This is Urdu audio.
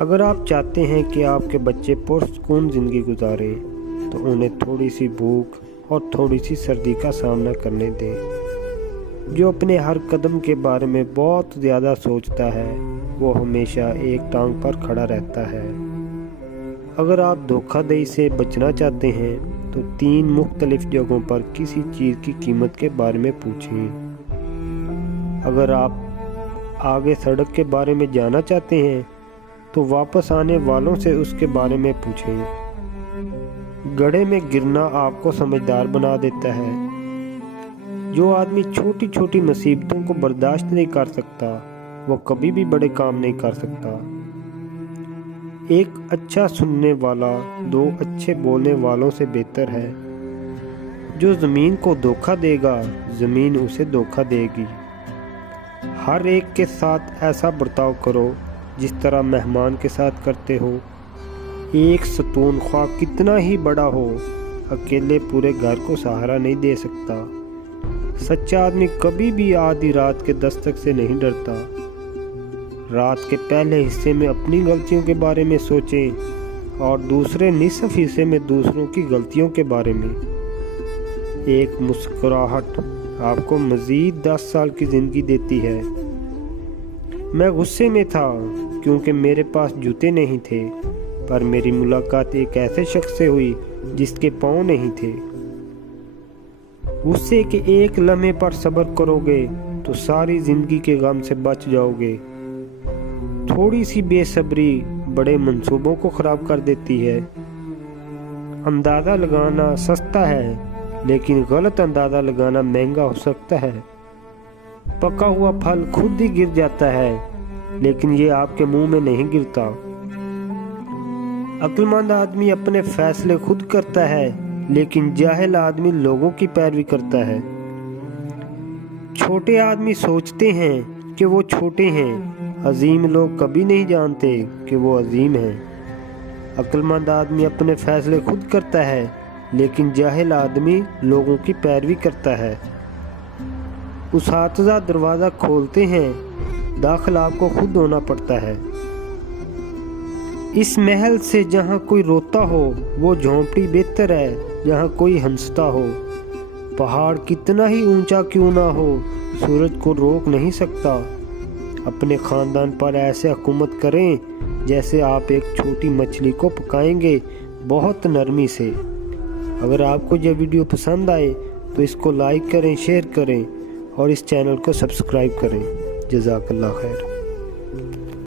اگر آپ چاہتے ہیں کہ آپ کے بچے پرسکون زندگی گزاریں تو انہیں تھوڑی سی بھوک اور تھوڑی سی سردی کا سامنا کرنے دیں۔ جو اپنے ہر قدم کے بارے میں بہت زیادہ سوچتا ہے وہ ہمیشہ ایک ٹانگ پر کھڑا رہتا ہے۔ اگر آپ دھوکہ دہی سے بچنا چاہتے ہیں تو 3 مختلف جگہوں پر کسی چیز کی قیمت کے بارے میں پوچھیں۔ اگر آپ آگے سڑک کے بارے میں جاننا چاہتے ہیں تو واپس آنے والوں سے اس کے بارے میں پوچھیں۔ گڑھے میں گرنا آپ کو سمجھدار بنا دیتا ہے۔ جو آدمی چھوٹی چھوٹی مصیبتوں کو برداشت نہیں کر سکتا وہ کبھی بھی بڑے کام نہیں کر سکتا۔ ایک اچھا سننے والا 2 اچھے بولنے والوں سے بہتر ہے۔ جو زمین کو دھوکہ دے گا زمین اسے دھوکہ دے گی۔ ہر ایک کے ساتھ ایسا برتاؤ کرو جس طرح مہمان کے ساتھ کرتے ہو۔ ایک ستون خواہ کتنا ہی بڑا ہو اکیلے پورے گھر کو سہارا نہیں دے سکتا۔ سچا آدمی کبھی بھی آدھی رات کے دستک سے نہیں ڈرتا۔ رات کے پہلے حصے میں اپنی غلطیوں کے بارے میں سوچیں اور دوسرے نصف حصے میں دوسروں کی غلطیوں کے بارے میں۔ ایک مسکراہٹ آپ کو مزید 10 سال کی زندگی دیتی ہے۔ میں غصے میں تھا کیونکہ میرے پاس جوتے نہیں تھے، پر میری ملاقات ایک ایسے شخص سے ہوئی جس کے پاؤں نہیں تھے۔ غصے کے ایک لمحے پر صبر کرو گے تو ساری زندگی کے غم سے بچ جاؤ گے۔ تھوڑی سی بے صبری بڑے منصوبوں کو خراب کر دیتی ہے۔ اندازہ لگانا سستا ہے لیکن غلط اندازہ لگانا مہنگا ہو سکتا ہے۔ پکا ہوا پھل خود ہی گر جاتا ہے لیکن یہ آپ کے منہ میں نہیں گرتا۔ عقل مند آدمی اپنے فیصلے خود کرتا ہے لیکن جاہل آدمی لوگوں کی پیروی کرتا ہے۔ چھوٹے آدمی سوچتے ہیں کہ وہ چھوٹے ہیں، عظیم لوگ کبھی نہیں جانتے کہ وہ عظیم ہیں۔ عقل مند آدمی اپنے فیصلے خود کرتا ہے لیکن جاہل آدمی لوگوں کی پیروی کرتا ہے۔ اساتذہ دروازہ کھولتے ہیں، داخل آپ کو خود ہونا پڑتا ہے۔ اس محل سے جہاں کوئی روتا ہو وہ جھونپڑی بہتر ہے جہاں کوئی ہنستا ہو۔ پہاڑ کتنا ہی اونچا کیوں نہ ہو سورج کو روک نہیں سکتا۔ اپنے خاندان پر ایسے حکومت کریں جیسے آپ ایک چھوٹی مچھلی کو پکائیں گے بہت نرمی سے۔ اگر آپ کو یہ ویڈیو پسند آئے تو اس کو لائک کریں، شیئر کریں اور اس چینل کو سبسکرائب کریں۔ جزاک اللہ خیر۔